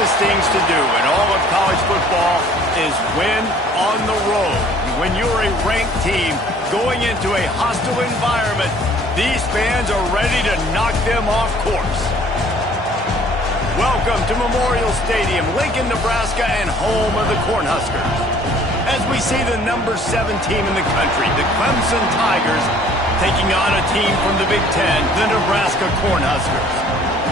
toughest things to do in all of college football is win on the road. When you're a ranked team going into a hostile environment, these fans are ready to knock them off course. Welcome to Memorial Stadium, Lincoln, Nebraska, and home of the Cornhuskers. As we see the number 7 team in the country, the Clemson Tigers, taking on a team from the Big Ten, the Nebraska Cornhuskers.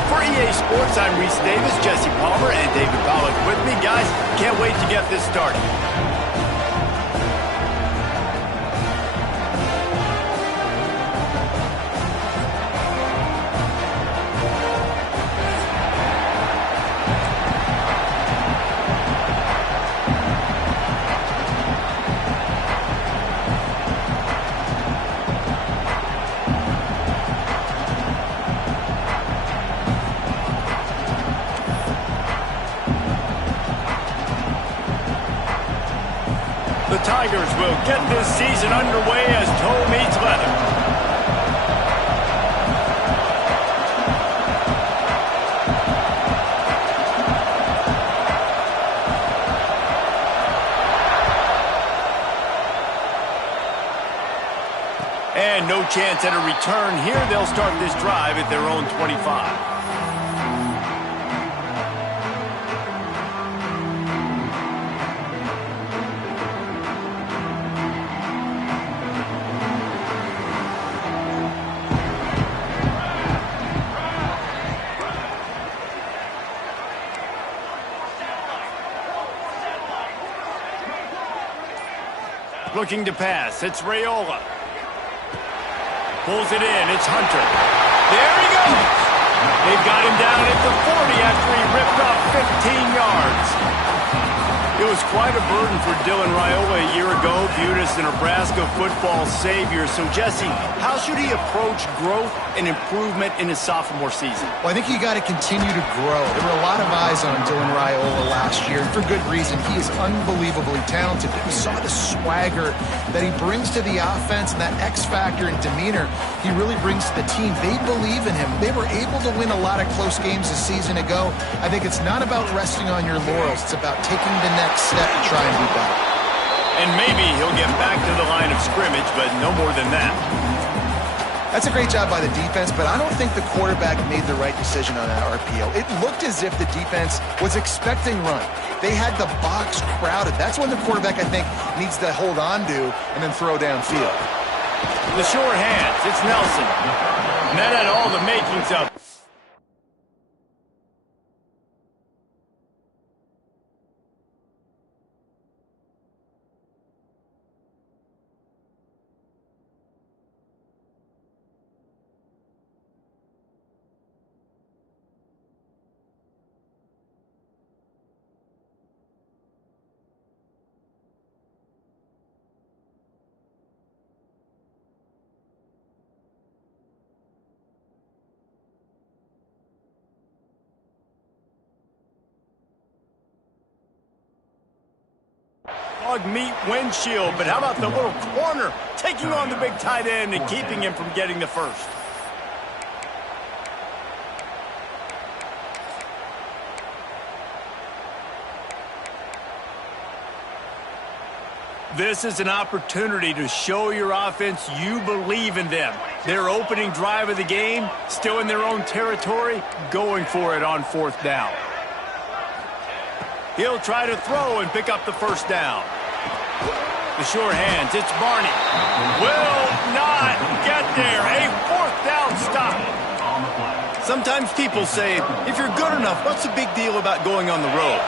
For EA Sports, I'm Reese Davis, Jesse Palmer, and David Pollack with me. Guys, can't wait to get this started. The Tigers will get this season underway as toe meets leather. And no chance at a return here. They'll start this drive at their own 25. Looking to pass. It's Raiola. Pulls it in. It's Hunter. There he goes. They've got him down at the 40 after he ripped off 15 yards. It was quite a burden for Dylan Raiola a year ago, viewed as the Nebraska football savior. So, Jesse, how should he approach growth and improvement in his sophomore season? Well, I think you got to continue to grow. There were a lot of eyes on Dylan Raiola last year, and for good reason. He is unbelievably talented. But we saw the swagger that he brings to the offense and that X factor and demeanor he really brings to the team. They believe in him. They were able to win a lot of close games a season ago. I think it's not about resting on your laurels. It's about taking the next step to try and be better. And maybe he'll get back to the line of scrimmage, but no more than that. That's a great job by the defense, but I don't think the quarterback made the right decision on that RPO. It looked as if the defense was expecting run. They had the box crowded. That's when the quarterback, I think, needs to hold on to and then throw downfield. The short hands, it's Nelson. And that had all the makings of dog meat windshield, but how about the little corner taking on the big tight end and keeping him from getting the first? This is an opportunity to show your offense you believe in them. Their opening drive of the game, still in their own territory, going for it on 4th down. He'll try to throw and pick up the first down. The short hands, it's Barney. Will not get there. A 4th down stop. Sometimes people say, if you're good enough, what's the big deal about going on the road?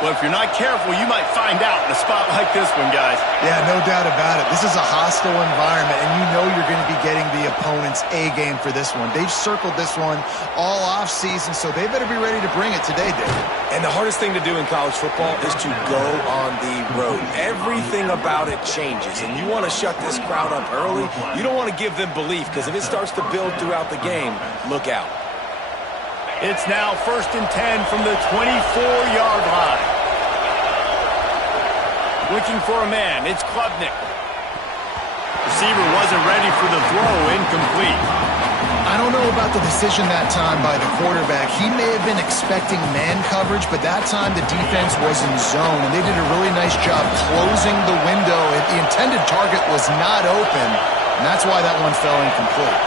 Well, if you're not careful, you might find out in a spot like this one, guys. Yeah, no doubt about it. This is a hostile environment, and you know you're going to be getting the opponent's A game for this one. They've circled this one all offseason, so they better be ready to bring it today, David. And the hardest thing to do in college football is to go on the road. Everything about it changes, and you want to shut this crowd up early. You don't want to give them belief, because if it starts to build throughout the game, look out. It's now 1st and 10 from the 24-yard line. Looking for a man, it's Klubnik. Receiver wasn't ready for the throw, incomplete. I don't know about the decision that time by the quarterback. He may have been expecting man coverage, but that time the defense was in zone, and they did a really nice job closing the window. The intended target was not open, and that's why that one fell incomplete.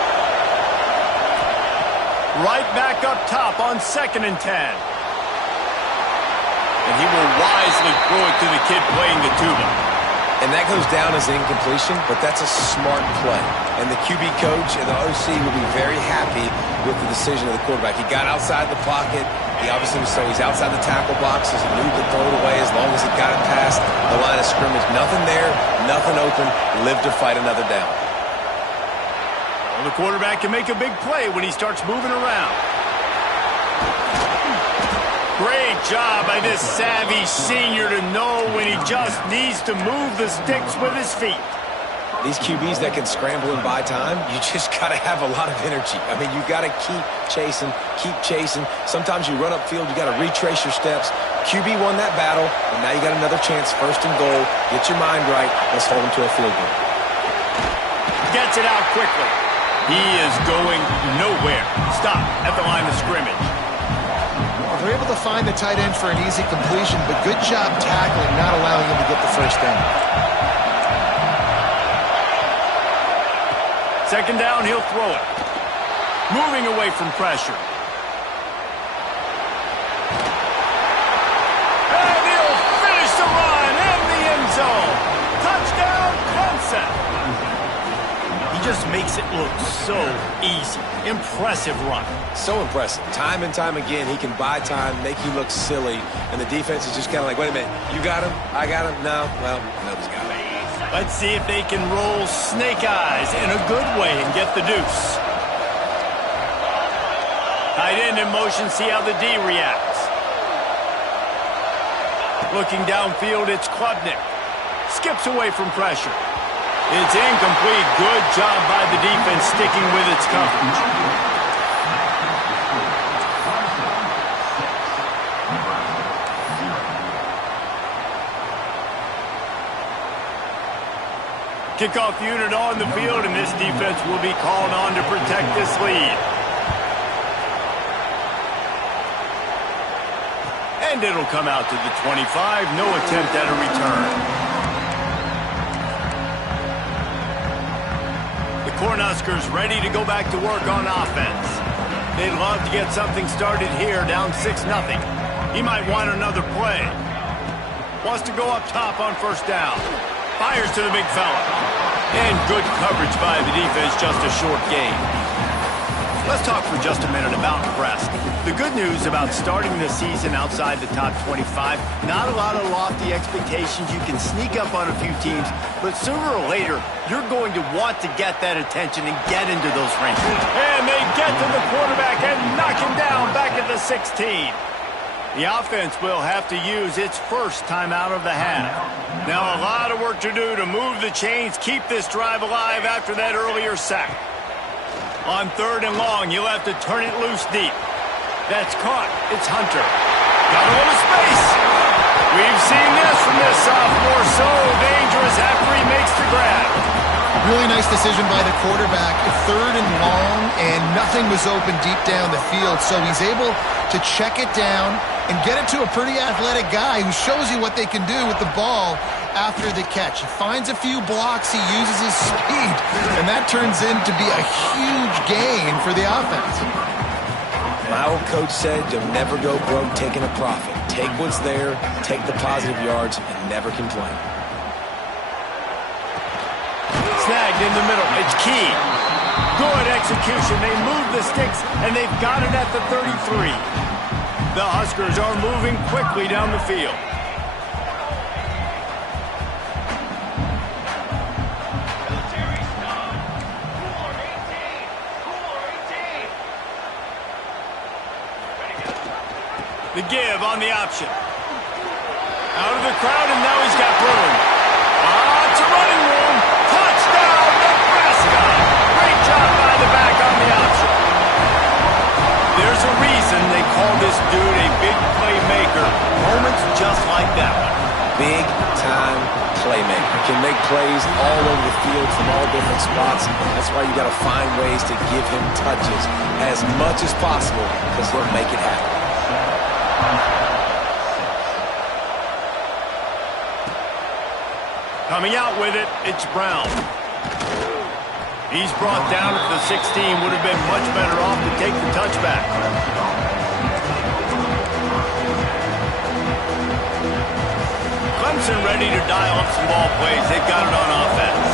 Right back up top on 2nd and 10. And he will wisely throw it to the kid playing the tuba. And that goes down as incompletion, but that's a smart play. And the QB coach and the OC will be very happy with the decision of the quarterback. He got outside the pocket. He obviously was so he's outside the tackle box. He knew to throw it away as long as he got it past the line of scrimmage. Nothing there, nothing open. Live to fight another down. Well, the quarterback can make a big play when he starts moving around. Great job by this savvy senior to know when he just needs to move the sticks with his feet. These QBs that can scramble and buy time, you just got to have a lot of energy. I mean, you got to keep chasing, keep chasing. Sometimes you run upfield, you got to retrace your steps. QB won that battle, and now you got another chance, 1st and goal. Get your mind right. Let's hold him to a field goal. Gets it out quickly. He is going nowhere. Stop at the line of scrimmage. They're able to find the tight end for an easy completion, but good job tackling, not allowing him to get the first down. 2nd down, he'll throw it. Moving away from pressure. And he'll finish the run in the end zone. Touchdown, Clemson. He just makes it look so easy. Impressive run. So impressive. Time and time again, he can buy time, make you look silly, and the defense is just kind of like, wait a minute, you got him? I got him? No? Well, nobody's got him. Let's see if they can roll snake eyes in a good way and get the deuce. Tight end in motion, see how the D reacts. Looking downfield, it's Klubnik. Skips away from pressure. It's incomplete. Good job by the defense sticking with its coverage. Kickoff unit on the field, and this defense will be called on to protect this lead. And it'll come out to the 25. No attempt at a return. Cornhuskers ready to go back to work on offense. They'd love to get something started here, down 6-0. He might want another play. Wants to go up top on 1st down. Fires to the big fella. And good coverage by the defense, just a short gain. Let's talk for just a minute about Nebraska. The good news about starting the season outside the top 25, not a lot of lofty expectations. You can sneak up on a few teams, but sooner or later, you're going to want to get that attention and get into those ranks. And they get to the quarterback and knock him down back at the 16. The offense will have to use its first time out of the half. Now a lot of work to do to move the chains, keep this drive alive after that earlier sack. On 3rd and long, you'll have to turn it loose deep. That's caught. It's Hunter. Got a little space. We've seen this from this sophomore. So dangerous after he makes the grab. Really nice decision by the quarterback. 3rd and long, and nothing was open deep down the field. So he's able to check it down and get it to a pretty athletic guy who shows you what they can do with the ball after the catch. He finds a few blocks, he uses his speed, and that turns into be a huge gain for the offense. My old coach said you'll never go broke taking a profit. Take what's there, take the positive yards, and never complain. Snagged in the middle. It's key. Good execution. They move the sticks, and they've got it at the 33. The Huskers are moving quickly down the field. The give on the option. Out of the crowd, and now he's got room. It's a running room. Touchdown, Nebraska. Great job by the back on the option. There's a reason they call this dude a big playmaker. Moments just like that one. Big time playmaker. Can make plays all over the field from all different spots. That's why you got to find ways to give him touches as much as possible because he'll make it happen. Coming out with it, it's Brown. He's brought down at the 16. Would have been much better off to take the touchback. Clemson ready to dial up some ball plays. They've got it on offense.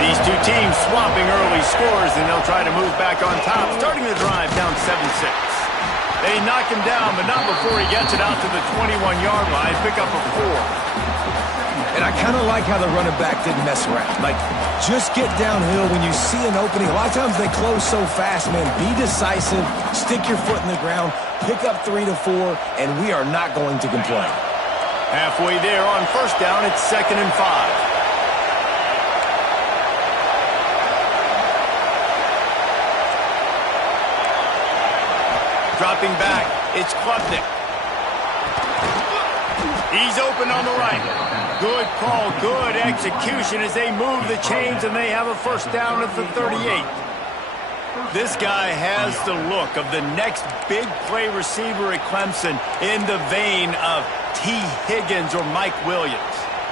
These two teams swapping early scores, and they'll try to move back on top, starting the drive down 7-6. They knock him down, but not before he gets it out to the 21-yard line. Pick up a 4. And I kind of like how the running back didn't mess around. Like, just get downhill when you see an opening. A lot of times they close so fast, man. Be decisive, stick your foot in the ground, pick up 3 to 4, and we are not going to complain. Halfway there on first down, it's 2nd and 5. Dropping back, it's Klubnik. He's open on the right. Good call, good execution as they move the chains, and they have a first down at the 38. This guy has the look of the next big play receiver at Clemson in the vein of T. Higgins or Mike Williams.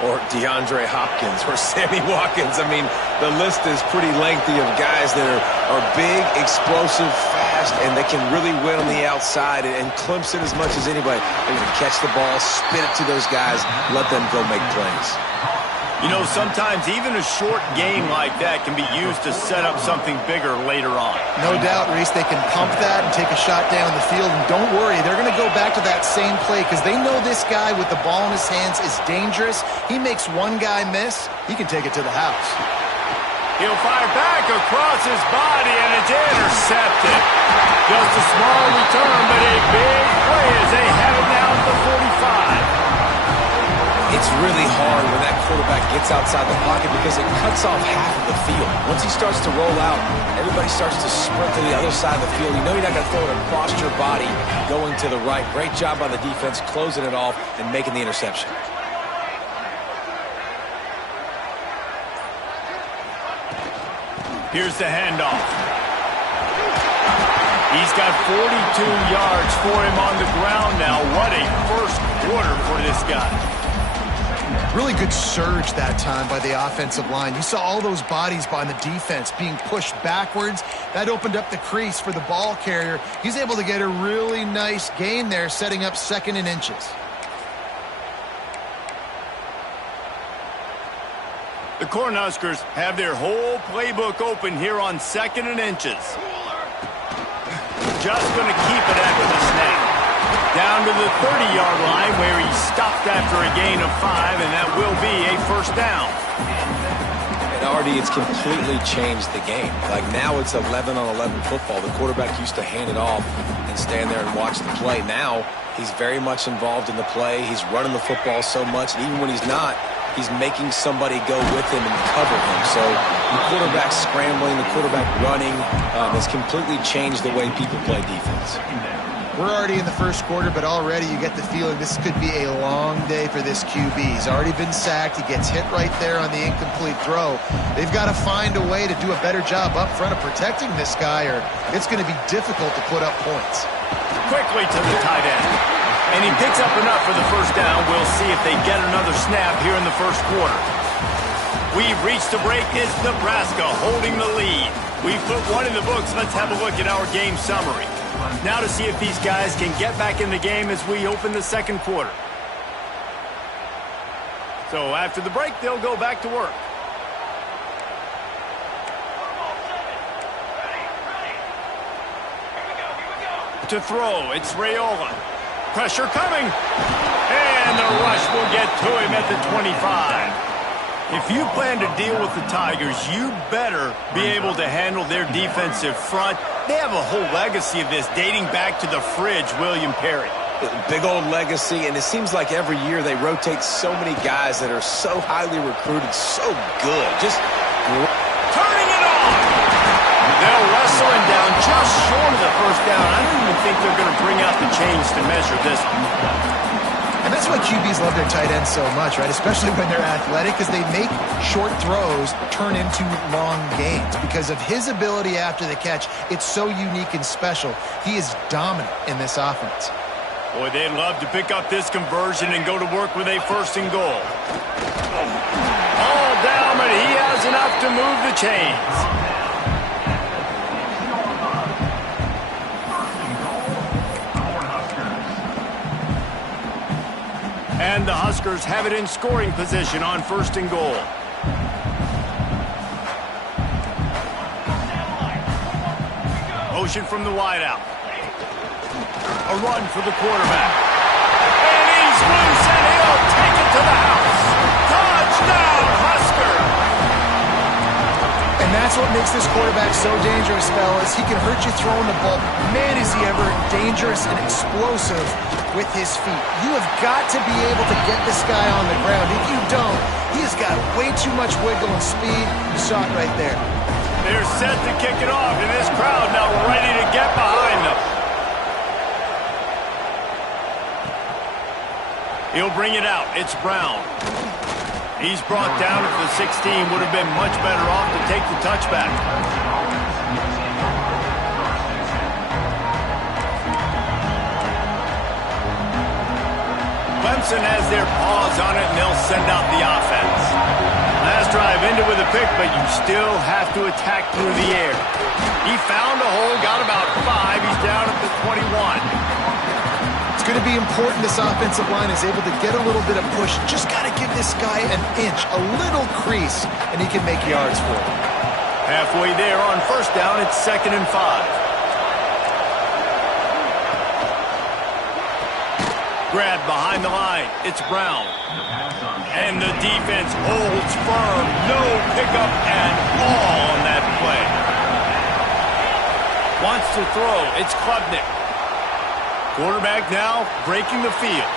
Or DeAndre Hopkins or Sammy Watkins. I mean, the list is pretty lengthy of guys that are big, explosive, fast, and they can really win on the outside. And Clemson, as much as anybody, they're going to catch the ball, spit it to those guys, let them go make plays. You know, sometimes even a short game like that can be used to set up something bigger later on. No doubt, Reese, they can pump that and take a shot down the field. And don't worry, they're going to go back to that same play because they know this guy with the ball in his hands is dangerous. He makes one guy miss, he can take it to the house. He'll fire back across his body, and it's intercepted. Just a small return, but a big play as they have it now at the 45. It's really hard when that quarterback gets outside the pocket because it cuts off half of the field. Once he starts to roll out, everybody starts to sprint to the other side of the field. You know you're not going to throw it across your body going to the right. Great job by the defense closing it off and making the interception. Here's the handoff. He's got 42 yards for him on the ground now. What a first quarter for this guy. Really good surge that time by the offensive line. You saw all those bodies by the defense being pushed backwards. That opened up the crease for the ball carrier. He's able to get a really nice gain there, setting up 2nd and inches. The Cornhuskers have their whole playbook open here on 2nd and inches. Just going to keep it after the snap. Down to the 30-yard line where he stopped after a gain of 5, and that will be a first down. And already it's completely changed the game. Like now it's 11-on-11 football. The quarterback used to hand it off and stand there and watch the play. Now he's very much involved in the play. He's running the football so much, and even when he's not, he's making somebody go with him and cover him. So the quarterback scrambling, the quarterback running has completely changed the way people play defense. We're already in the first quarter, but already you get the feeling this could be a long day for this QB. He's already been sacked. He gets hit right there on the incomplete throw. They've got to find a way to do a better job up front of protecting this guy, or it's going to be difficult to put up points. Quickly to the tight end. And he picks up enough for the first down. We'll see if they get another snap here in the first quarter. We've reached the break. It's Nebraska holding the lead. We've put one in the books. Let's have a look at our game summary. Now to see if these guys can get back in the game as we open the second quarter. So after the break, they'll go back to work. To throw, it's Raiola. Pressure coming. And the rush will get to him at the 25. If you plan to deal with the Tigers, you better be able to handle their defensive front. They have a whole legacy of this dating back to the fridge, William Perry. Big old legacy, and it seems like every year they rotate so many guys that are so highly recruited, so good. Just turning it on. They'll wrestle him down just short of the first down. I don't even think they're going to bring out the chains to measure this one. And That's why QBs love their tight ends so much, right? Especially when they're athletic, because they make short throws turn into long gains. Because of his ability after the catch, it's so unique and special. He is dominant in this offense. Boy, they'd love to pick up this conversion and go to work with a 1st and goal. All down, but he has enough to move the chains. And the Huskers have it in scoring position on 1st and goal. Motion from the wideout. A run for the quarterback. And he's loose, and he'll take it to the house. Touchdown, Husker! And that's what makes this quarterback so dangerous, fellas. He can hurt you throwing the ball. Man, is he ever dangerous and explosive with his feet. You have got to be able to get this guy on the ground. If you don't, he has got way too much wiggle and speed. You saw it right there. They're set to kick it off, and this crowd now ready to get behind them. He'll bring it out. It's Brown. He's brought down at the 16. Would have been much better off to take the touchback. Clemson has their paws on it, and they'll send out the offense. Last drive ended with a pick, but you still have to attack through the air. He found a hole, got about 5. He's down at the 21. It's going to be important this offensive line is able to get a little bit of push. Just got to give this guy an inch, a little crease, and he can make yards for it. Halfway there on 1st down, it's 2nd and 5. Grab behind the line. It's Brown. And the defense holds firm. No pickup at all on that play. Wants to throw. It's Klubnik. Quarterback now breaking the field.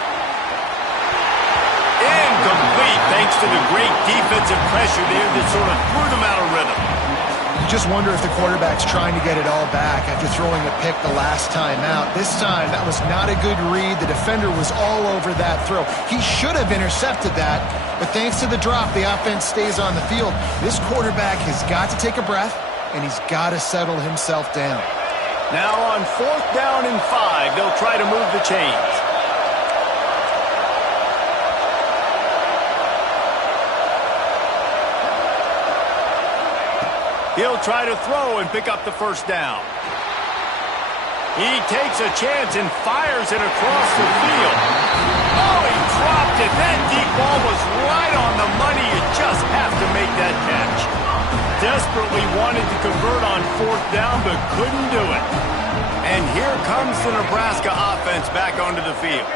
Incomplete thanks to the great defensive pressure there that sort of threw them out of rhythm. You just wonder if the quarterback's trying to get it all back after throwing a pick the last time out. This time, that was not a good read. The defender was all over that throw. He should have intercepted that, but thanks to the drop, the offense stays on the field. This quarterback has got to take a breath, and he's got to settle himself down. Now on 4th down and 5, they'll try to move the chains. He'll try to throw and pick up the 1st down. He takes a chance and fires it across the field. Oh, he dropped it. That deep ball was right on the money. You just have to make that catch. Desperately wanted to convert on 4th down, but couldn't do it. And here comes the Nebraska offense back onto the field.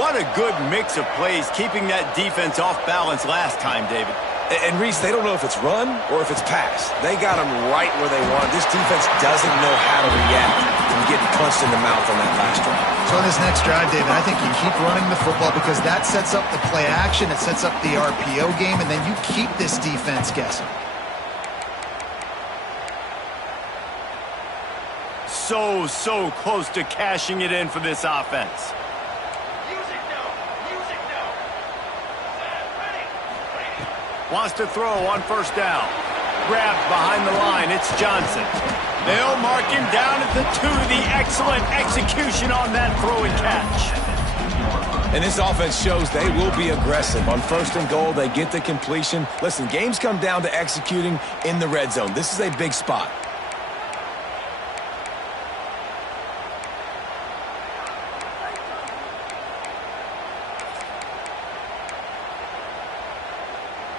What a good mix of plays, keeping that defense off balance last time, David. And, Reese, they don't know if it's run or if it's pass. They got them right where they want. This defense doesn't know how to react from getting punched in the mouth on that last drive. So on this next drive, David, I think you keep running the football because that sets up the play action, it sets up the RPO game, and then you keep this defense guessing. So close to cashing it in for this offense. Wants to throw on 1st down. Grabbed behind the line. It's Johnson. They'll mark him down at the 2. The excellent execution on that throw and catch. And this offense shows they will be aggressive. On 1st and goal, they get the completion. Listen, games come down to executing in the red zone. This is a big spot.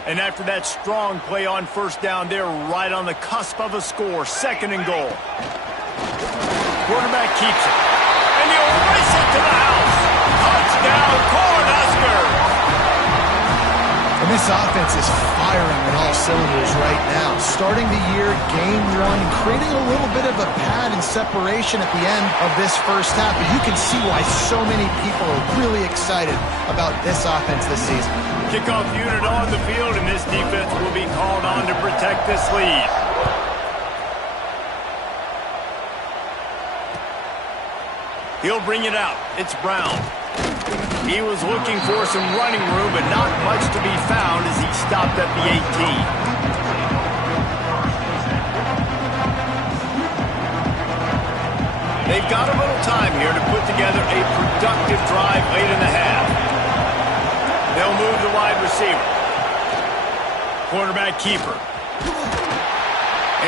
And after that strong play on 1st down, they're right on the cusp of a score. 2nd and goal. Quarterback keeps it. And he'll race it to the house. Touchdown, Cornhuskers. And this offense is firing on all cylinders right now. Starting the year, game 1, creating a little bit of a pad and separation at the end of this 1st half. But you can see why so many people are really excited about this offense this season. Kickoff unit on the field, and this defense will be called on to protect this lead. He'll bring it out. It's Brown. He was looking for some running room, but not much to be found as he stopped at the 18. They've got a little time here to put together a productive drive late in the half. They'll move the wide receiver. Quarterback keeper.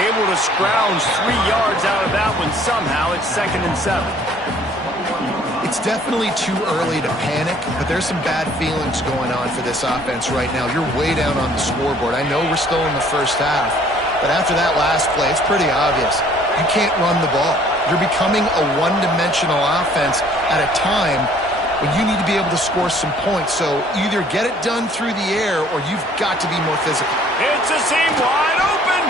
Able to scrounge 3 yards out of that one somehow. It's 2nd and 7. It's definitely too early to panic, but there's some bad feelings going on for this offense right now. You're way down on the scoreboard. I know we're still in the first half, but after that last play, it's pretty obvious. You can't run the ball. You're becoming a one-dimensional offense at a time when you need to be able to score some points. So either get it done through the air or you've got to be more physical. It's a seam wide open.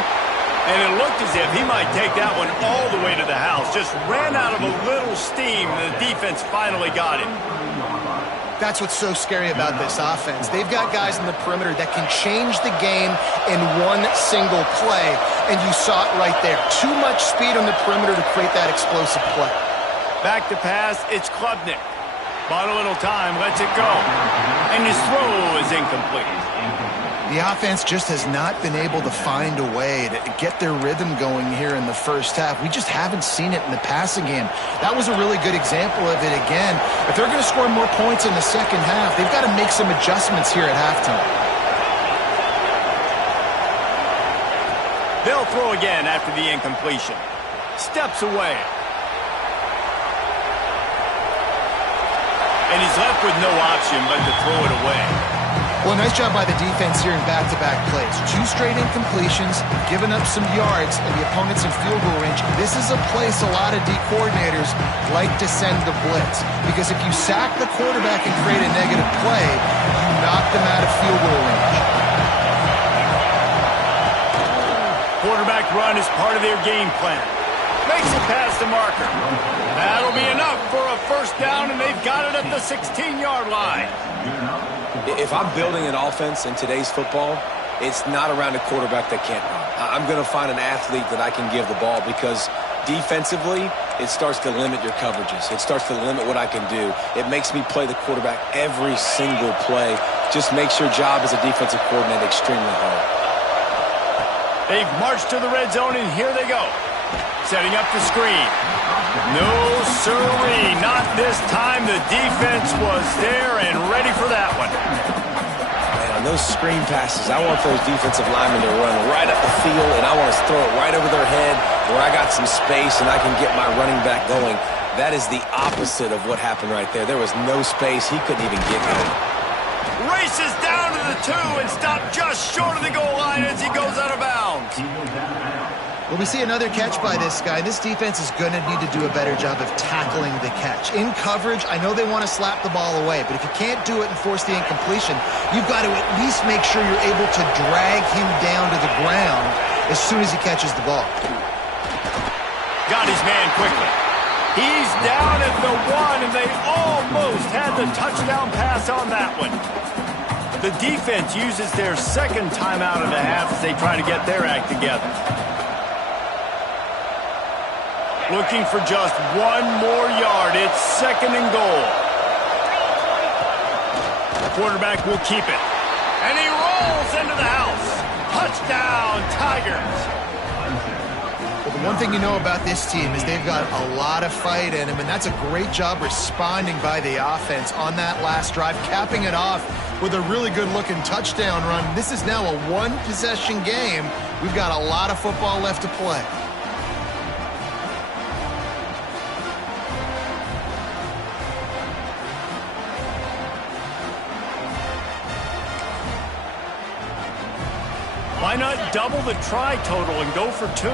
And it looked as if he might take that one all the way to the house. Just ran out of a little steam. The defense finally got him. That's what's so scary about this offense. They've got guys in the perimeter that can change the game in one single play, and you saw it right there. Too much speed on the perimeter to create that explosive play. Back to pass, it's Klubnik. Bought a little time, lets it go. And his throw is incomplete. The offense just has not been able to find a way to get their rhythm going here in the first half. We just haven't seen it in the passing game. That was a really good example of it again. If they're going to score more points in the second half, they've got to make some adjustments here at halftime. They'll throw again after the incompletion. Steps away. And he's left with no option but to throw it away. Well, nice job by the defense here in back-to-back plays. 2 straight incompletions, giving up some yards, and the opponent's in field goal range. This is a place a lot of D coordinators like to send the blitz, because if you sack the quarterback and create a negative play, you knock them out of field goal range. Quarterback run is part of their game plan. Makes it past the marker. That'll be enough for a first down, and they've got it at the 16-yard line. If I'm building an offense in today's football, it's not around a quarterback that can't run. I'm going to find an athlete that I can give the ball, because defensively, it starts to limit your coverages. It starts to limit what I can do. It makes me play the quarterback every single play. Just makes your job as a defensive coordinator extremely hard. They've marched to the red zone, and here they go. Setting up the screen. No, sirree, not this time. The defense was there and ready for that one. Man, on those screen passes, I want those defensive linemen to run right up the field, and I want to throw it right over their head where I got some space and I can get my running back going. That is the opposite of what happened right there. There was no space. He couldn't even get going. Races down to the 2 and stopped just short of the goal line as he goes out of bounds. Well, we see another catch by this guy. This defense is going to need to do a better job of tackling the catch. In coverage, I know they want to slap the ball away, but if you can't do it and force the incompletion, you've got to at least make sure you're able to drag him down to the ground as soon as he catches the ball. Got his man quickly. He's down at the 1, and they almost had the touchdown pass on that one. The defense uses their second timeout of the half as they try to get their act together. Looking for just 1 more yard. It's 2nd and goal. The quarterback will keep it. And he rolls into the house. Touchdown, Tigers. Well, the one thing you know about this team is they've got a lot of fight in them, and that's a great job responding by the offense on that last drive, capping it off with a really good-looking touchdown run. This is now a 1-possession game. We've got a lot of football left to play. Why not double the try total and go for 2?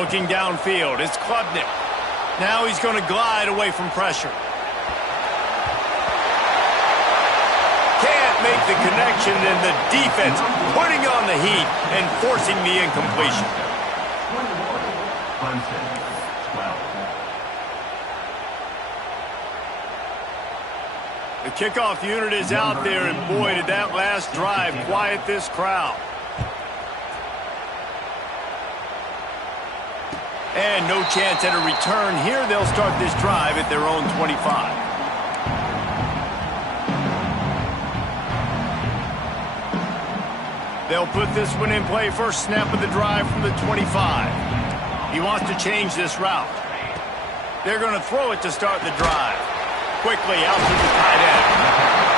Looking downfield, it's Klubnik. Now he's going to glide away from pressure. Can't make the connection, and the defense putting on the heat and forcing the incompletion. The kickoff unit is out there, and boy, did that last drive quiet this crowd. And no chance at a return here. They'll start this drive at their own 25. They'll put this one in play. First snap of the drive from the 25. He wants to change this route. They're going to throw it to start the drive. Quickly out to the tight end.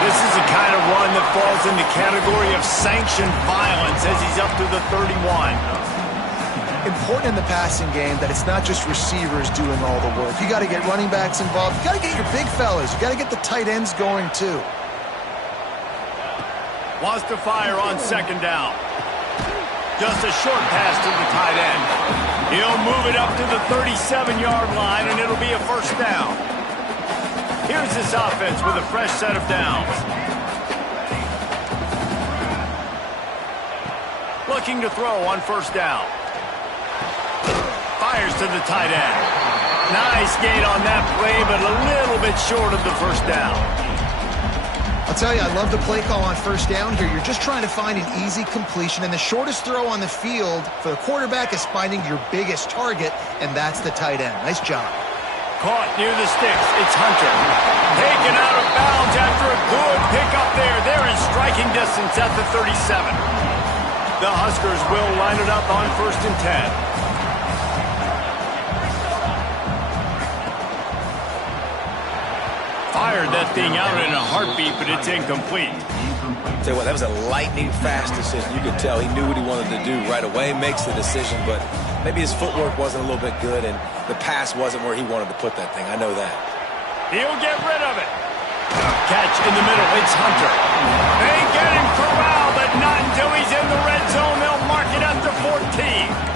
This is the kind of run that falls in the category of sanctioned violence as he's up to the 31. Important in the passing game that it's not just receivers doing all the work. You got to get running backs involved. You got to get your big fellas. You got to get the tight ends going too. Wants to fire on second down. Just a short pass to the tight end. He'll move it up to the 37-yard line, and it'll be a first down. Here's this offense with a fresh set of downs. Looking to throw on first down. Fires to the tight end. Nice gain on that play, but a little bit short of the first down. I'll tell you, I love the play call on first down here. You're just trying to find an easy completion, and the shortest throw on the field for the quarterback is finding your biggest target, and that's the tight end. Nice job. Caught near the sticks. It's Hunter. Taken out of bounds after a good pickup there. They're in striking distance at the 37. The Huskers will line it up on 1st and 10. Fired that thing out in a heartbeat, but it's incomplete. Tell you what, that was a lightning-fast decision. You could tell he knew what he wanted to do right away, makes the decision, but maybe his footwork wasn't a little bit good, and the pass wasn't where he wanted to put that thing. I know that. He'll get rid of it. Catch in the middle. It's Hunter. They get him corralled, but not until he's in the red zone. They'll mark it at the 14.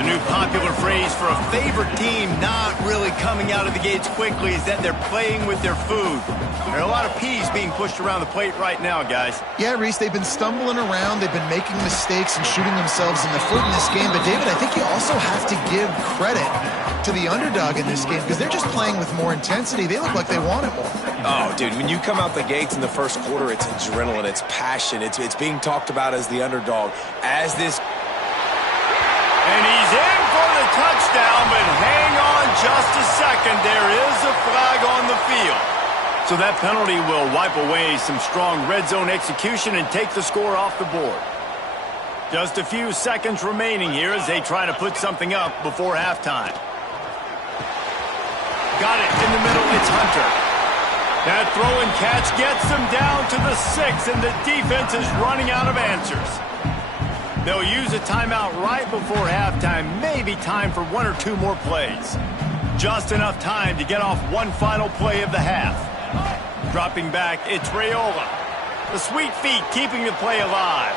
The new popular phrase for a favorite team not really coming out of the gates quickly is that they're playing with their food. There are a lot of peas being pushed around the plate right now, guys. Yeah, Reese, they've been stumbling around. They've been making mistakes and shooting themselves in the foot in this game. But, David, I think you also have to give credit to the underdog in this game because they're just playing with more intensity. They look like they want it more. Oh, dude, when you come out the gates in the first quarter, it's adrenaline, it's passion. It's being talked about as the underdog. As this... And he's in for the touchdown, but hang on just a second. There is a flag on the field. So that penalty will wipe away some strong red zone execution and take the score off the board. Just a few seconds remaining here as they try to put something up before halftime. Got it in the middle. It's Hunter. That throw and catch gets them down to the 6, and the defense is running out of answers. They'll use a timeout right before halftime. Maybe time for 1 or 2 more plays. Just enough time to get off one final play of the half. Dropping back, it's Raiola. The sweet feet keeping the play alive.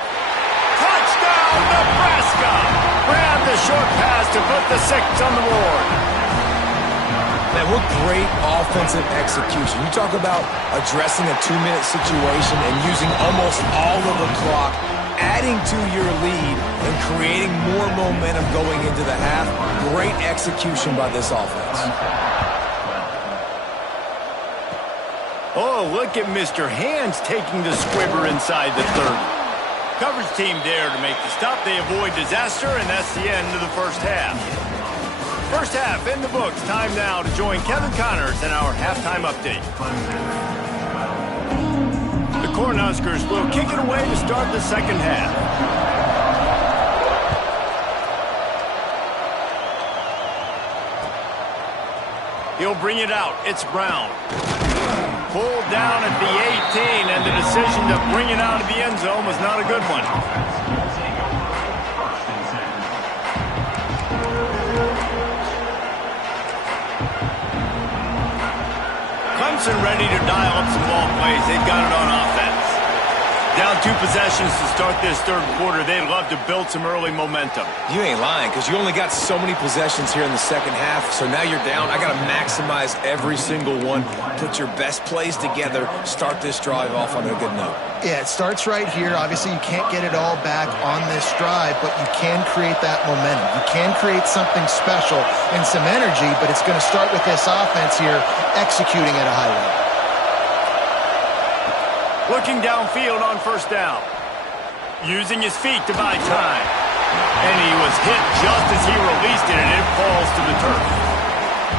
Touchdown, Nebraska! Grab the short pass to put the 6 on the board. Man, what great offensive execution. You talk about addressing a 2-minute situation and using almost all of the clock, adding to your lead and creating more momentum going into the half. Great execution by this offense. Oh, look at Mr. Hands taking the squibber inside the 30. Coverage team there to make the stop. They avoid disaster, and that's the end of the first half. First half in the books. Time now to join Kevin Connors in our halftime update. The Cornhuskers will kick it away to start the second half. He'll bring it out. It's Brown. Pulled down at the 18, and the decision to bring it out of the end zone was not a good one. Clemson ready to dial up some ball plays. They've got it on offense. Down 2 possessions to start this third quarter. They'd love to build some early momentum. You ain't lying, because you only got so many possessions here in the second half, so now you're down. I got to maximize every single one. Put your best plays together. Start this drive off on a good note. Yeah, it starts right here. Obviously, you can't get it all back on this drive, but you can create that momentum. You can create something special and some energy, but it's going to start with this offense here executing at a high level. Looking downfield on first down. Using his feet to buy time. And he was hit just as he released it, and it falls to the turf.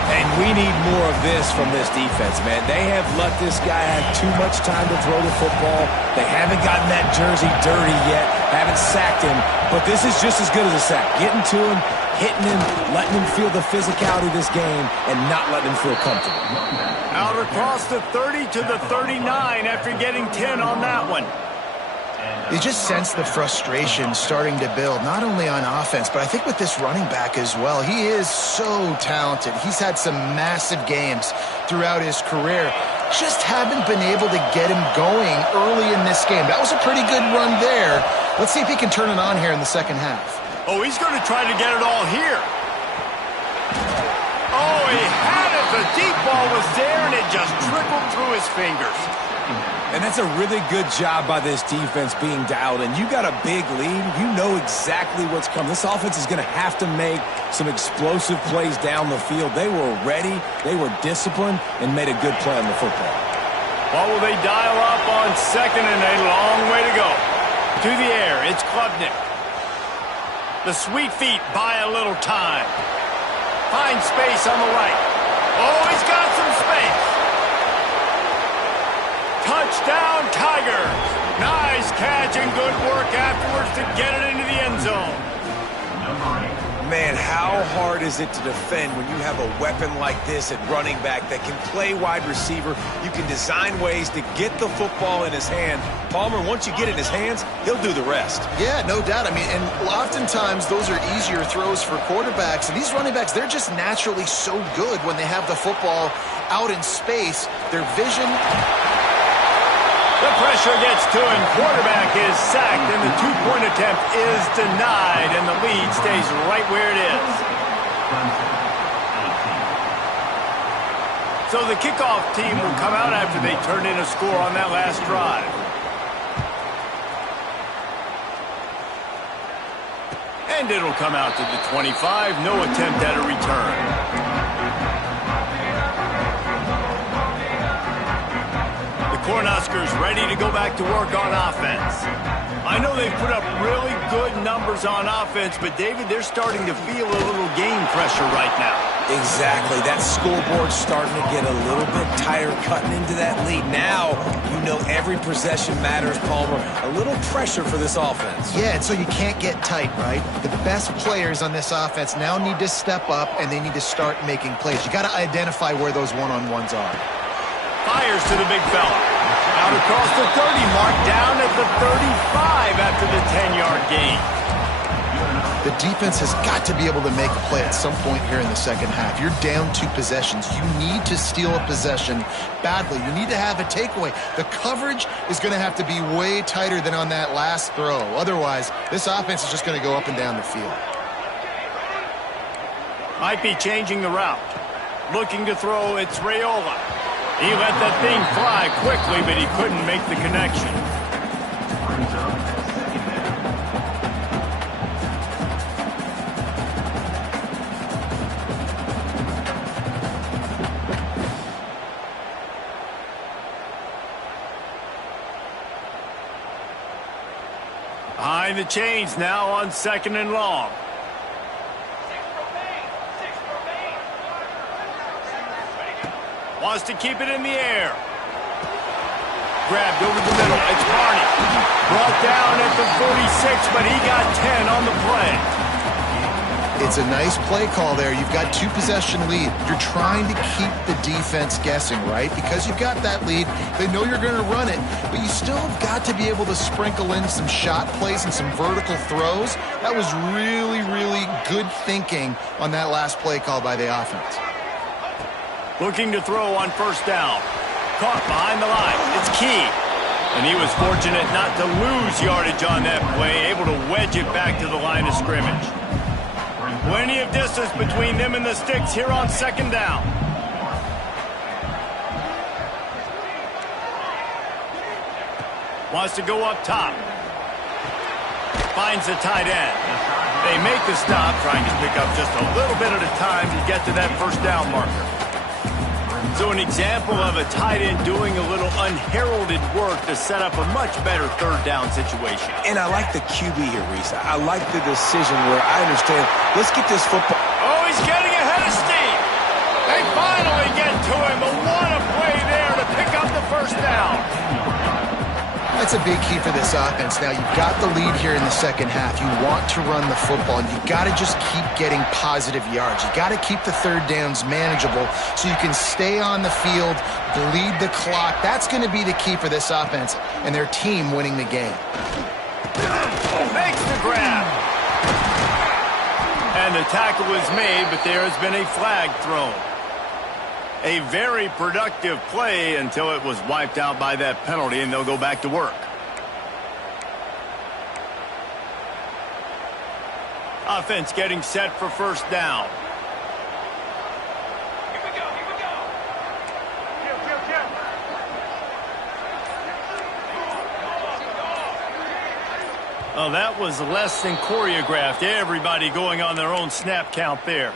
And we need more of this from this defense, man. They have let this guy have too much time to throw the football. They haven't gotten that jersey dirty yet, haven't sacked him, but this is just as good as a sack. Getting to him, hitting him, letting him feel the physicality of this game, and not letting him feel comfortable. Out across the 30 to the 39 after getting 10 on that one. You just sense the frustration starting to build, not only on offense, but I think with this running back as well. He is so talented. He's had some massive games throughout his career. Just haven't been able to get him going early in this game. That was a pretty good run there. Let's see if he can turn it on here in the second half. Oh, he's going to try to get it all here. Oh, he had it. The deep ball was there, and it just trickled through his fingers. And that's a really good job by this defense being dialed in. You got a big lead. You know exactly what's coming. This offense is going to have to make some explosive plays down the field. They were ready, they were disciplined, and made a good play on the football. What will they dial up on second and a long way to go? To the air, it's Klubnik. The sweet feet buy a little time. Finds space on the right. Oh, he's got some space. Touchdown, Tigers. Nice catch and good work afterwards to get it into the end zone. Man, how hard is it to defend when you have a weapon like this at running back that can play wide receiver? You can design ways to get the football in his hand. Palmer, once you get it in his hands, he'll do the rest. Yeah, no doubt. I mean, and oftentimes those are easier throws for quarterbacks. And these running backs, they're just naturally so good when they have the football out in space. Their vision... The pressure gets to him. Quarterback is sacked, and the two-point attempt is denied, and the lead stays right where it is. So the kickoff team will come out after they turn in a score on that last drive. And it'll come out to the 25. No attempt at a return. Cornhuskers ready to go back to work on offense. I know they've put up really good numbers on offense, but David, they're starting to feel a little game pressure right now. Exactly. That scoreboard's starting to get a little bit tired cutting into that lead. Now, you know every possession matters, Palmer. A little pressure for this offense. Yeah, and so you can't get tight, right? The best players on this offense now need to step up, and they need to start making plays. You got to identify where those one-on-ones are. Fires to the big fella. Out across the 30 mark, down at the 35 after the 10-yard gain. The defense has got to be able to make a play at some point here in the second half. You're down 2 possessions. You need to steal a possession badly. You need to have a takeaway. The coverage is going to have to be way tighter than on that last throw. Otherwise, this offense is just going to go up and down the field. Might be changing the route. Looking to throw, it's Raiola. He let that thing fly quickly, but he couldn't make the connection. Behind the chains now on second and long. Wants to keep it in the air. Grabbed over the middle. It's Barney. Brought down at the 46, but he got 10 on the play. It's a nice play call there. You've got 2-possession lead. You're trying to keep the defense guessing, right? Because you've got that lead. They know you're going to run it, but you still have got to be able to sprinkle in some shot plays and some vertical throws. That was really, really good thinking on that last play call by the offense. Looking to throw on first down. Caught behind the line. It's Key. And he was fortunate not to lose yardage on that play, able to wedge it back to the line of scrimmage. Plenty of distance between them and the sticks here on second down. Wants to go up top. Finds the tight end. They make the stop, trying to pick up just a little bit at a time to get to that first down marker. So an example of a tight end doing a little unheralded work to set up a much better third down situation. And I like the QB here, Reese. I like the decision where I understand, let's get this football. Oh, he's getting ahead of steam. They finally get to him, but what a play there to pick up the first down. That's a big key for this offense. Now, you've got the lead here in the second half. You want to run the football, and you've got to just keep getting positive yards. You've got to keep the third downs manageable so you can stay on the field, bleed the clock. That's going to be the key for this offense and their team winning the game. Makes the grab. And the tackle is made, but there has been a flag thrown. A very productive play until it was wiped out by that penalty, and they'll go back to work. Offense getting set for first down. Here we go. Oh, that was less than choreographed. Everybody going on their own snap count there.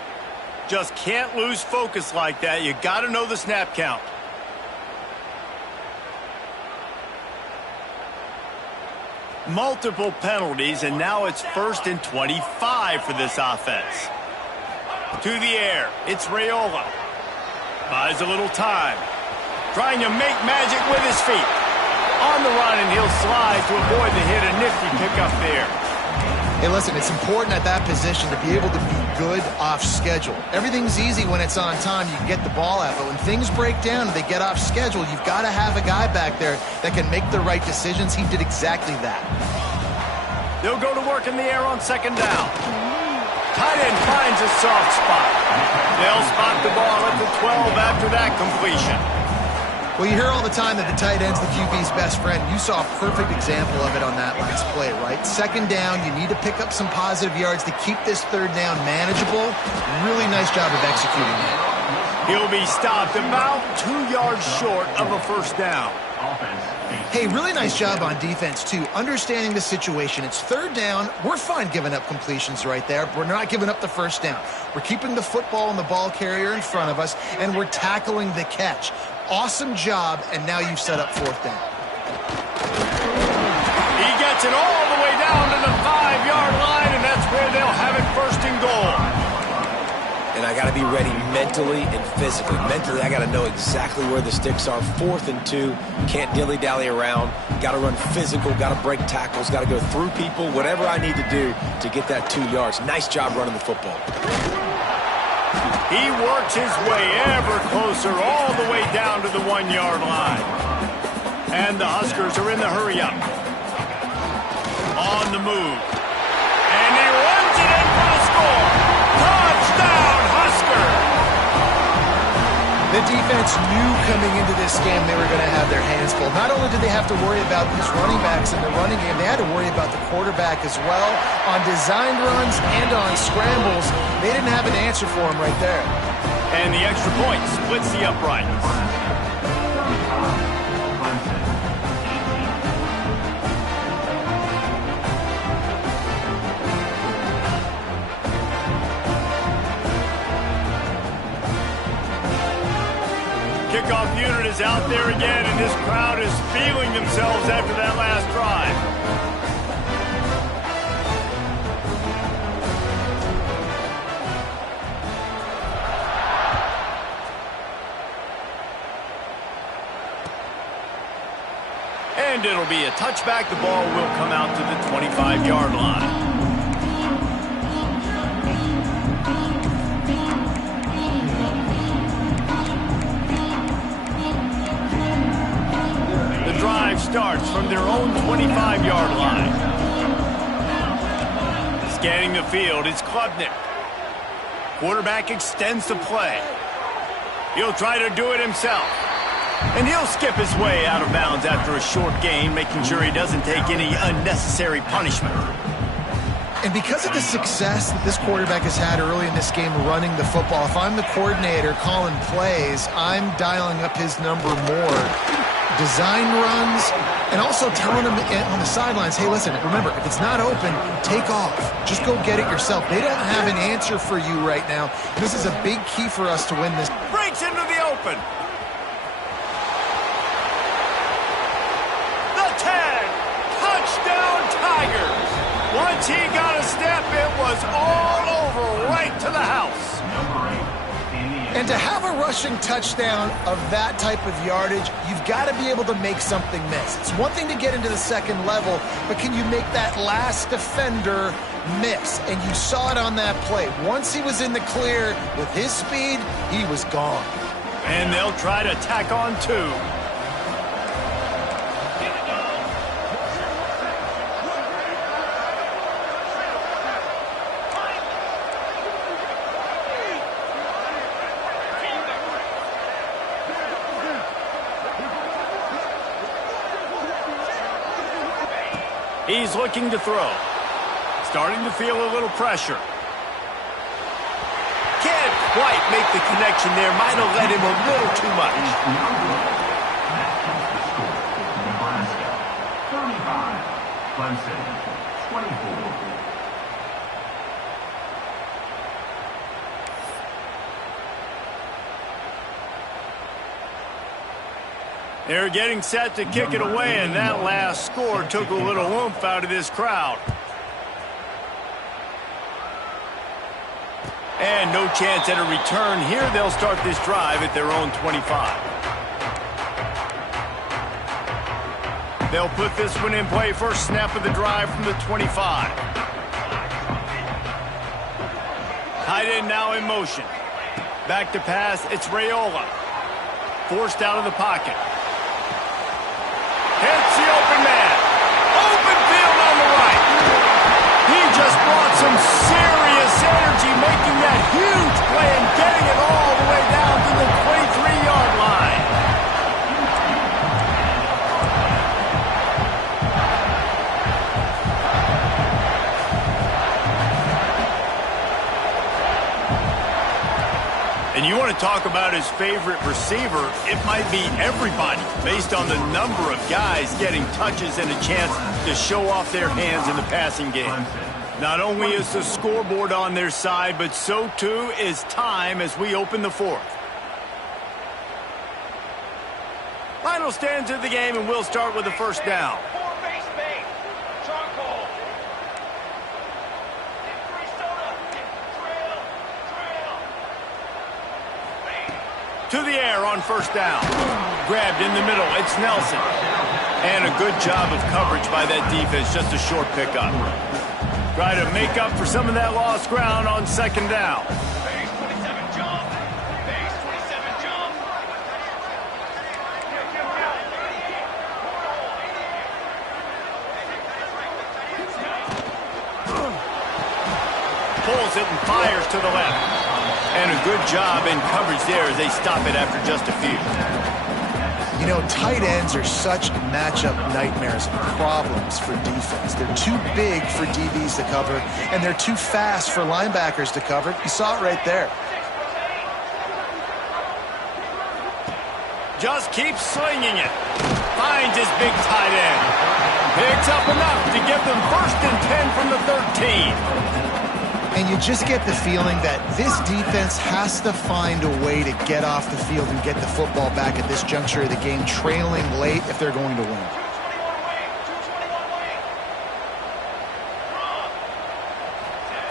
Just can't lose focus like that. You got to know the snap count. Multiple penalties, and now it's 1st and 25 for this offense. To the air, it's Raiola. Buys a little time. Trying to make magic with his feet. On the run, and he'll slide to avoid the hit. A nifty pickup there. Hey, listen, it's important at that position to be able to be good off schedule. Everything's easy when it's on time. You can get the ball out, but when things break down and they get off schedule, you've got to have a guy back there that can make the right decisions. He did exactly that. They'll go to work in the air on second down. Tight end finds a soft spot. They'll spot the ball at the 12 after that completion. Well, you hear all the time that the tight end's the QB's best friend. You saw a perfect example of it on that last play, right? Second down, you need to pick up some positive yards to keep this third down manageable. Really nice job of executing that. He'll be stopped about 2 yards short of a first down. Hey, really nice job on defense, too. Understanding the situation. It's third down. We're fine giving up completions right there. We're not giving up the first down. We're keeping the football and the ball carrier in front of us, and we're tackling the catch. Awesome job, and now you've set up fourth down. He gets it all the way down to the 5-yard line, and that's where they'll have it 1st and goal. And I got to be ready mentally and physically. Mentally, I got to know exactly where the sticks are. 4th and 2. Can't dilly-dally around. Got to run physical. Got to break tackles. Got to go through people. Whatever I need to do to get that 2 yards. Nice job running the football. He works his way ever closer all the way down to the 1-yard line. And the Huskers are in the hurry-up. On the move. And he runs it in for the score. Touchdown, Husker! The defense knew coming into this game they were going to have their hands full. Not only did they have to worry about these running backs in the running game, they had to worry about the quarterback as well. On designed runs and on scrambles, they didn't have an answer for him right there. And the extra point splits the uprights. Kickoff unit is out there again, and this crowd is feeling themselves after that last drive. And it'll be a touchback. The ball will come out to the 25-yard line. Drive starts from their own 25-yard line. Scanning the field, it's Klubnik. Quarterback extends the play. He'll try to do it himself. And he'll skip his way out of bounds after a short gain, making sure he doesn't take any unnecessary punishment. And because of the success that this quarterback has had early in this game running the football, if I'm the coordinator calling plays, I'm dialing up his number more. Design runs, and also telling them on the sidelines, hey, listen, remember, if it's not open, take off. Just go get it yourself. They don't have an answer for you right now. This is a big key for us to win this. Bring breaks into the open. The 10. Touchdown, Tigers. Once he got a step, it was all over right to the house. And to have a rushing touchdown of that type of yardage, you've got to be able to make something miss. It's one thing to get into the second level, but can you make that last defender miss? And you saw it on that play. Once he was in the clear with his speed, he was gone. And they'll try to tack on 2. He's looking to throw. Starting to feel a little pressure. Can't quite make the connection there. Might have let him a little too much. Nebraska, 35. Clemson, 24. They're getting set to kick it away, and that last score took a little oomph out of this crowd. And no chance at a return here. They'll start this drive at their own 25. They'll put this one in play. First snap of the drive from the 25. Tight end now in motion. Back to pass. It's Raiola. Forced out of the pocket. Hits the open man. Open field on the right. He just brought some serious energy, making that huge play and getting it all the way down to the 23-yard line. And you want to talk about his favorite receiver, it might be everybody, based on the number of guys getting touches and a chance to show off their hands in the passing game. Not only is the scoreboard on their side, but so too is time as we open the 4th. Final stanza of the game, and we'll start with the first down. To the air on first down. Grabbed in the middle. It's Nelson. And a good job of coverage by that defense. Just a short pickup. Try to make up for some of that lost ground on second down. Base 27 jump. Base 27 jump. Pulls it and fires to the left. And a good job in coverage there as they stop it after just a few. You know, tight ends are such matchup nightmares and problems for defense. They're too big for DBs to cover, and they're too fast for linebackers to cover. You saw it right there. Just keeps slinging it. Finds his big tight end. Picks up enough to give them 1st and 10 from the 13. And you just get the feeling that this defense has to find a way to get off the field and get the football back at this juncture of the game, trailing late if they're going to win.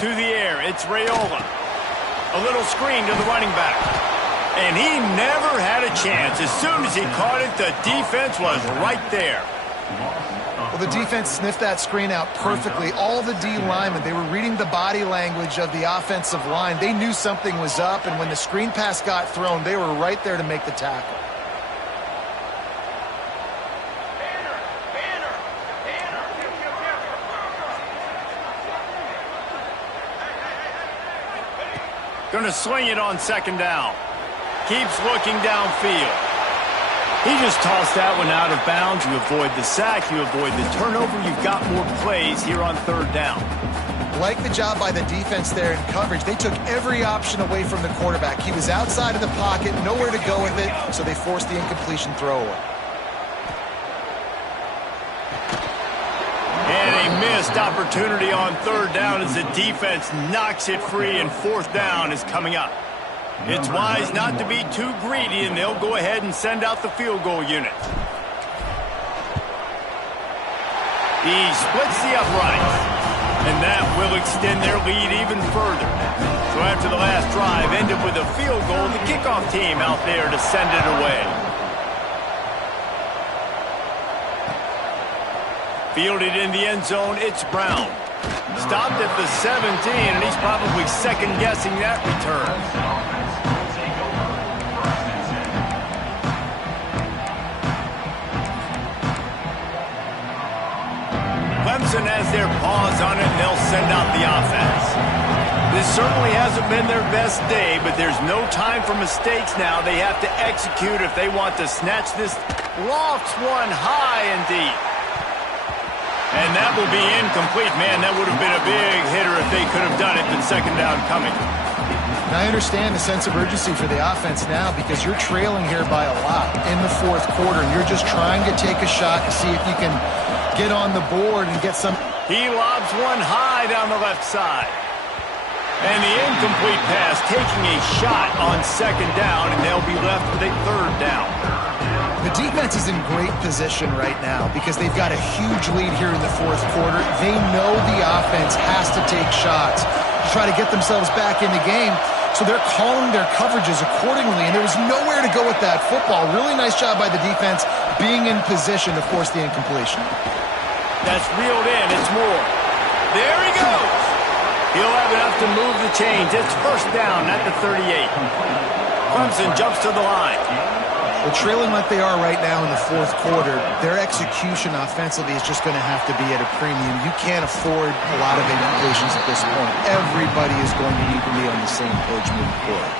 To the air, it's Raiola. A little screen to the running back. And he never had a chance. As soon as he caught it, the defense was right there. Well, the defense sniffed that screen out perfectly. All the D linemen, they were reading the body language of the offensive line. They knew something was up, and when the screen pass got thrown, they were right there to make the tackle. Going to sling it on second down. Keeps looking downfield. He just tossed that one out of bounds. You avoid the sack. You avoid the turnover. You've got more plays here on third down. Like the job by the defense there in coverage. They took every option away from the quarterback. He was outside of the pocket, nowhere to go with it, so they forced the incompletion throwaway. And a missed opportunity on third down as the defense knocks it free, and fourth down is coming up. It's wise not to be too greedy, and they'll go ahead and send out the field goal unit. He splits the uprights, and that will extend their lead even further. So after the last drive ended with a field goal, the kickoff team out there to send it away. Fielded in the end zone, it's Brown. Stopped at the 17, and he's probably second-guessing that return. Clemson has their paws on it, and they'll send out the offense. This certainly hasn't been their best day, but there's no time for mistakes now. They have to execute if they want to snatch this. Lofts one high and deep. And that will be incomplete. Man, that would have been a big hitter if they could have done it, but second down coming. And I understand the sense of urgency for the offense now because you're trailing here by a lot in the fourth quarter, and you're just trying to take a shot to see if you can get on the board and get some. He lobs one high down the left side. And the incomplete pass taking a shot on second down, and they'll be left with a third down. The defense is in great position right now because they've got a huge lead here in the fourth quarter. They know the offense has to take shots to try to get themselves back in the game, so they're calling their coverages accordingly, and there was nowhere to go with that football. Really nice job by the defense being in position to force the incompletion. That's reeled in. It's Moore. There he goes. He'll have enough to move the chains. It's first down at the 38. Clemson jumps to the line. Well, trailing like they are right now in the fourth quarter, their execution offensively is just going to have to be at a premium. You can't afford a lot of incompletions at this point. Everybody is going to need to be on the same page moving forward.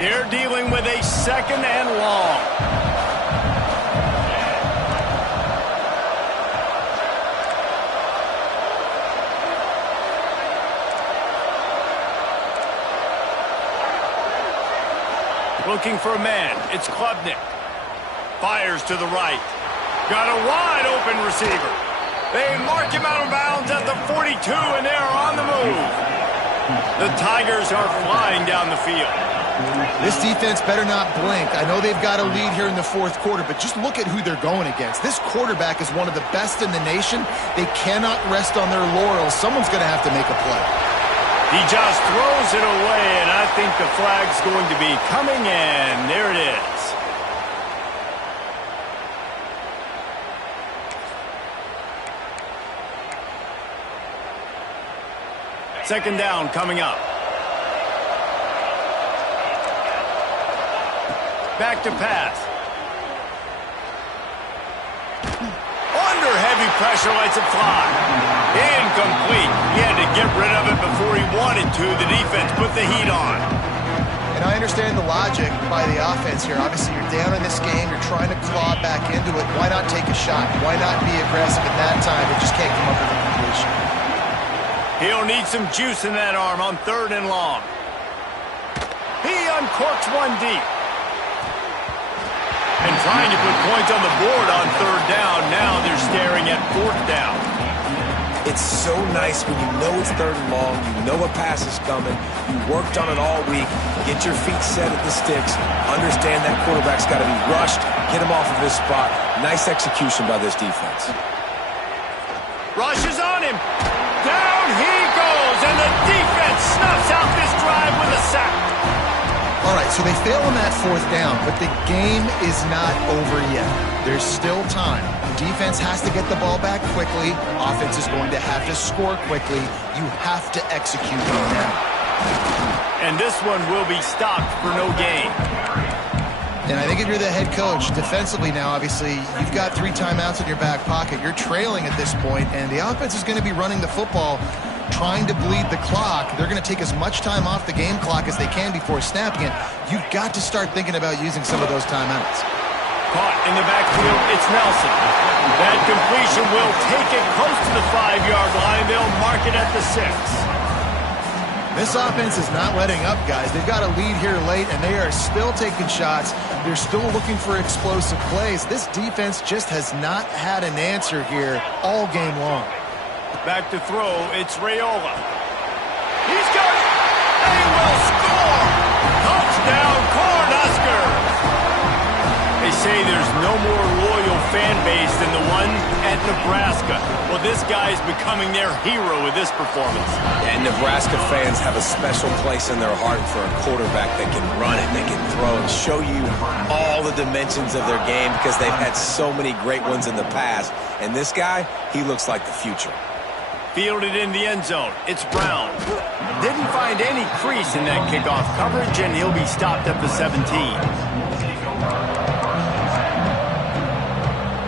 They're dealing with a second and long. Looking for a man. It's Klubnik. Fires to the right. Got a wide open receiver. They mark him out of bounds at the 42, and they're on the move. The Tigers are flying down the field. This defense better not blink. I know they've got a lead here in the fourth quarter, but just look at who they're going against. This quarterback is one of the best in the nation. They cannot rest on their laurels. Someone's going to have to make a play. He just throws it away, and I think the flag's going to be coming in. There it is. Second down coming up. Back to pass. Under heavy pressure, lets it fly. Incomplete. He had to get rid of it before he wanted to. The defense put the heat on. And I understand the logic by the offense here. Obviously, you're down in this game. You're trying to claw back into it. Why not take a shot? Why not be aggressive at that time? It just can't come up with a completion. He'll need some juice in that arm on third and long. He uncorks one deep. And trying to put points on the board on third down. Now they're staring at fourth down. It's so nice when you know it's third and long, you know a pass is coming, you worked on it all week, get your feet set at the sticks, understand that quarterback's got to be rushed, get him off of his spot. Nice execution by this defense. Rush is on him. Down he goes, and the defense snuffs out this drive with a sack. All right, so they fail on that fourth down, but the game is not over yet. There's still time. Defense has to get the ball back quickly. Offense is going to have to score quickly. You have to execute now. And this one will be stopped for no gain. And I think if you're the head coach, defensively now, obviously, you've got 3 timeouts in your back pocket. You're trailing at this point, and the offense is going to be running the football, trying to bleed the clock. They're going to take as much time off the game clock as they can before snapping it. You've got to start thinking about using some of those timeouts. Caught in the backfield, it's Nelson. That completion will take it close to the 5-yard line. They'll mark it at the 6. This offense is not letting up, guys. They've got a lead here late, and they are still taking shots. They're still looking for explosive plays. This defense just has not had an answer here all game long. Back to throw, it's Raiola. He's got it! They will score! Touchdown, Cornhuskers! They say there's no more loyal fan base than the one at Nebraska. Well, this guy's becoming their hero with this performance. And Nebraska fans have a special place in their heart for a quarterback that can run it, they can throw and show you all the dimensions of their game because they've had so many great ones in the past. And this guy, he looks like the future. Fielded in the end zone. It's Brown. Didn't find any crease in that kickoff coverage, and he'll be stopped at the 17.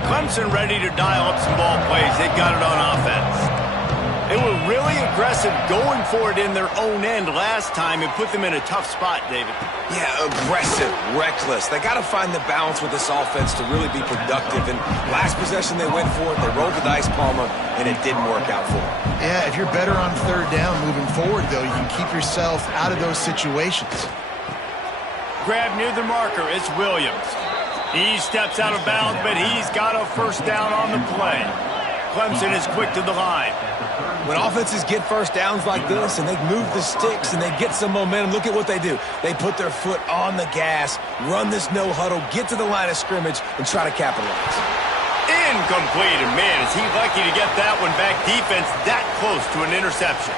Clemson ready to dial up some ball plays. They got it on offense. They were really aggressive going for it in their own end last time. It put them in a tough spot, David. Yeah, aggressive, reckless. They got to find the balance with this offense to really be productive. And last possession they went for it. They rolled the dice, Palmer, and it didn't work out for them. Yeah, if you're better on third down moving forward, though, you can keep yourself out of those situations. Grab near the marker. It's Williams. He steps out of bounds, but he's got a first down on the play. Clemson is quick to the line. When offenses get first downs like this and they move the sticks and they get some momentum, look at what they do. They put their foot on the gas, run this no huddle, get to the line of scrimmage, and try to capitalize. Incomplete, and man, is he lucky to get that one back. Defense that close to an interception.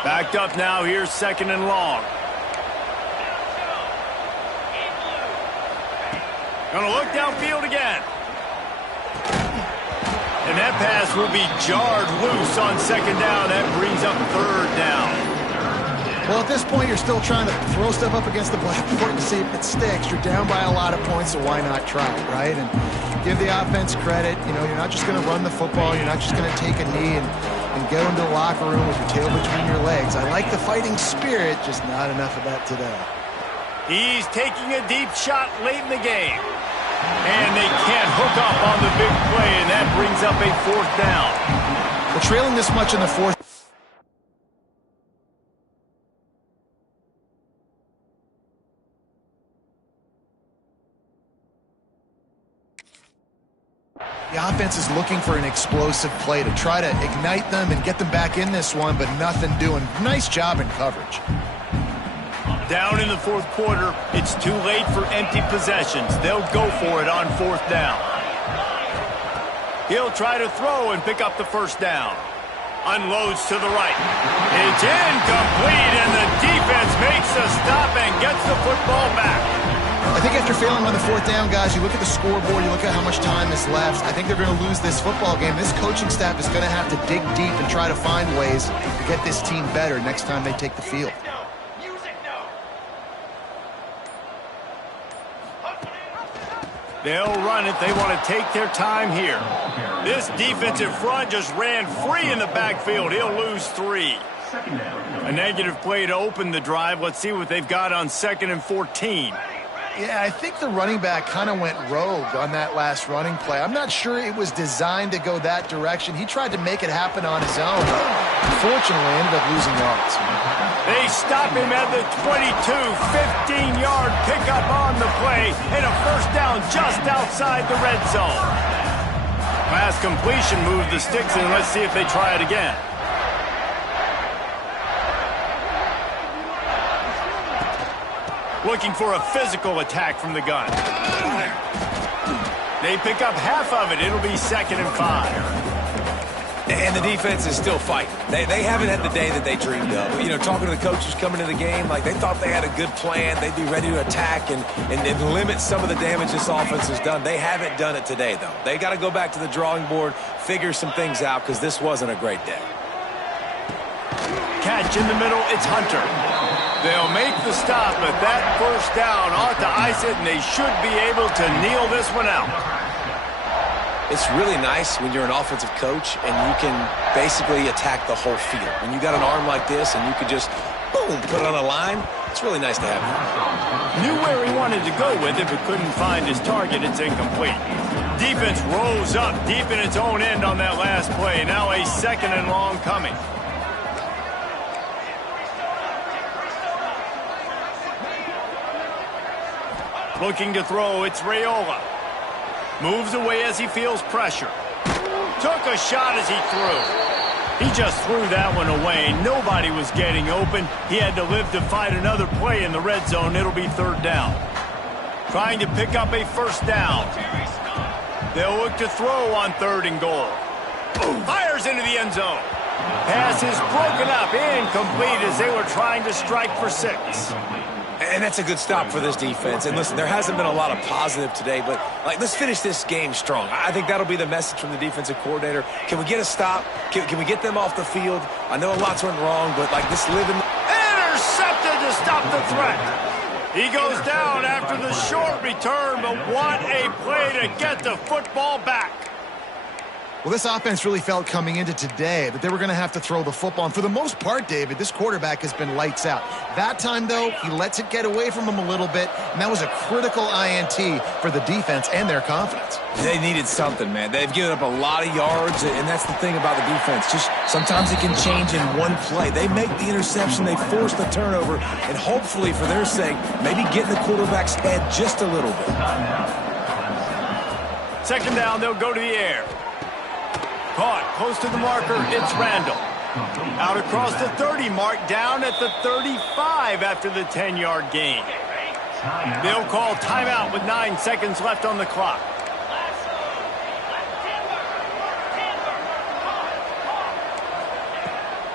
Backed up now, here's second and long. Gonna look downfield again. And that pass will be jarred loose on second down. That brings up third down. Well, at this point, you're still trying to throw stuff up against the blackboard to see if it sticks. You're down by a lot of points, so why not try it, right? And give the offense credit. You know, you're not just going to run the football. You're not just going to take a knee and go into the locker room with your tail between your legs. I like the fighting spirit, just not enough of that today. He's taking a deep shot late in the game. And they can't hook up on the big play, and that brings up a fourth down. Well, trailing this much in the fourth. The offense is looking for an explosive play to try to ignite them and get them back in this one, but nothing doing. Nice job in coverage. Down in the fourth quarter, it's too late for empty possessions. They'll go for it on fourth down. He'll try to throw and pick up the first down. Unloads to the right. It's incomplete, and the defense makes the stop and gets the football back. I think after failing on the fourth down, guys, you look at the scoreboard, you look at how much time is left. I think they're going to lose this football game. This coaching staff is going to have to dig deep and try to find ways to get this team better next time they take the field. They'll run it. They want to take their time here. This defensive front just ran free in the backfield. He'll lose 3. A negative play to open the drive. Let's see what they've got on 2nd and 14. Yeah, I think the running back kind of went rogue on that last running play. I'm not sure it was designed to go that direction. He tried to make it happen on his own. Unfortunately, ended up losing yards. They stop him at the 22, 15-yard pickup on the play, and a first down just outside the red zone. Pass completion moved the sticks, and let's see if they try it again. Looking for a physical attack from the gun. They pick up half of it. It'll be 2nd and 5. And the defense is still fighting. They haven't had the day that they dreamed of. You know, talking to the coaches coming to the game, like they thought they had a good plan. They'd be ready to attack and limit some of the damage this offense has done. They haven't done it today, though. They got to go back to the drawing board, figure some things out, because this wasn't a great day. Catch in the middle. It's Hunter. They'll make the stop, but that first down ought to ice it, and they should be able to kneel this one out. It's really nice when you're an offensive coach and you can basically attack the whole field. When you got an arm like this and you can just, boom, put it on a line, it's really nice to have. Knew where he wanted to go with it, but couldn't find his target. It's incomplete. defense rose up deep in its own end on that last play. Now a 2nd and long coming. Looking to throw, it's Raiola. Moves away as he feels pressure. Took a shot as he threw. He just threw that one away. Nobody was getting open. He had to live to fight another play in the red zone. It'll be 3rd down. Trying to pick up a 1st down. They'll look to throw on 3rd and goal. Fires into the end zone. Pass is broken up, incomplete as they were trying to strike for 6. And that's a good stop for this defense. And listen, there hasn't been a lot of positive today, but let's finish this game strong. I think that'll be the message from the defensive coordinator. Can we get a stop? Can we get them off the field? I know a lot's went wrong, but this living... Intercepted to stop the threat. He goes down after the short return, but what a play to get the football back. Well, this offense really felt coming into today that they were going to have to throw the football. And for the most part, David, this quarterback has been lights out. That time, though, he lets it get away from him a little bit, and that was a critical INT for the defense and their confidence. They needed something, man. They've given up a lot of yards, and that's the thing about the defense. Just sometimes it can change in one play. They make the interception, they force the turnover, and hopefully, for their sake, maybe get in the quarterback's head just a little bit. 2nd down, they'll go to the air. Caught close to the marker, it's Randall. Out across the 30 mark, down at the 35 after the 10-yard gain. They'll call timeout with 9 seconds left on the clock.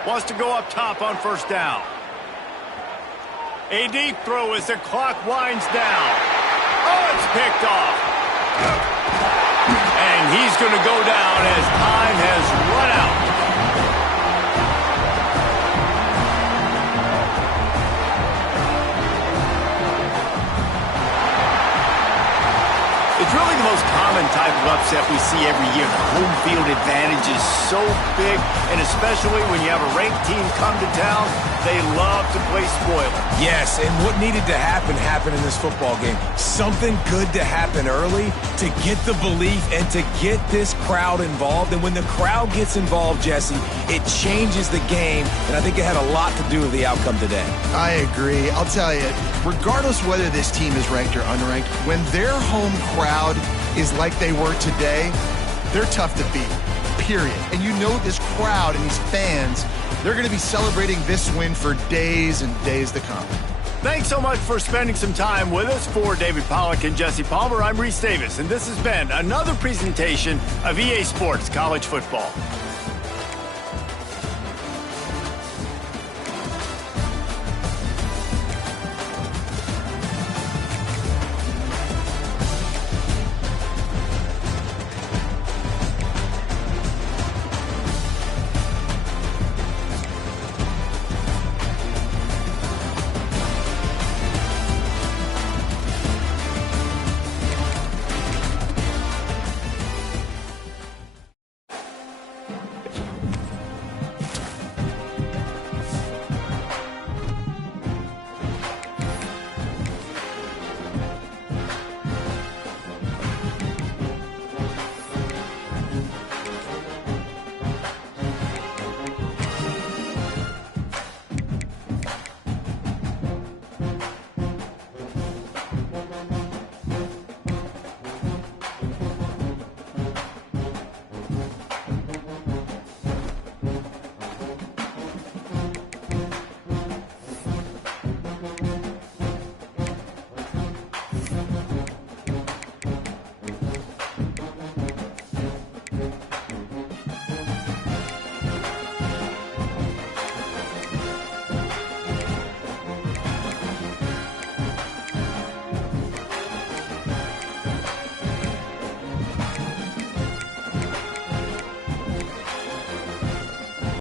Wants to go up top on 1st down. A deep throw as the clock winds down. Oh, it's picked off. And he's going to go down as time has run out. It's really the most common type of upset we see every year. The home field advantage is so big, and especially when you have a ranked team come to town, they love to play spoiler. Yes, and what needed to happen happened in this football game. Something good to happen early to get the belief and to get this crowd involved. And when the crowd gets involved, Jesse, it changes the game, and I think it had a lot to do with the outcome today. I agree. I'll tell you, regardless whether this team is ranked or unranked, when their home crowd is like they were today, they're tough to beat, period. And you know this crowd and these fans, they're going to be celebrating this win for days and days to come. Thanks so much for spending some time with us. For David Pollack and Jesse Palmer, I'm Reese Davis, and this has been another presentation of EA Sports College Football.